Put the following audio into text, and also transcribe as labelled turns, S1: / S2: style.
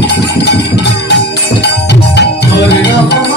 S1: Thank you.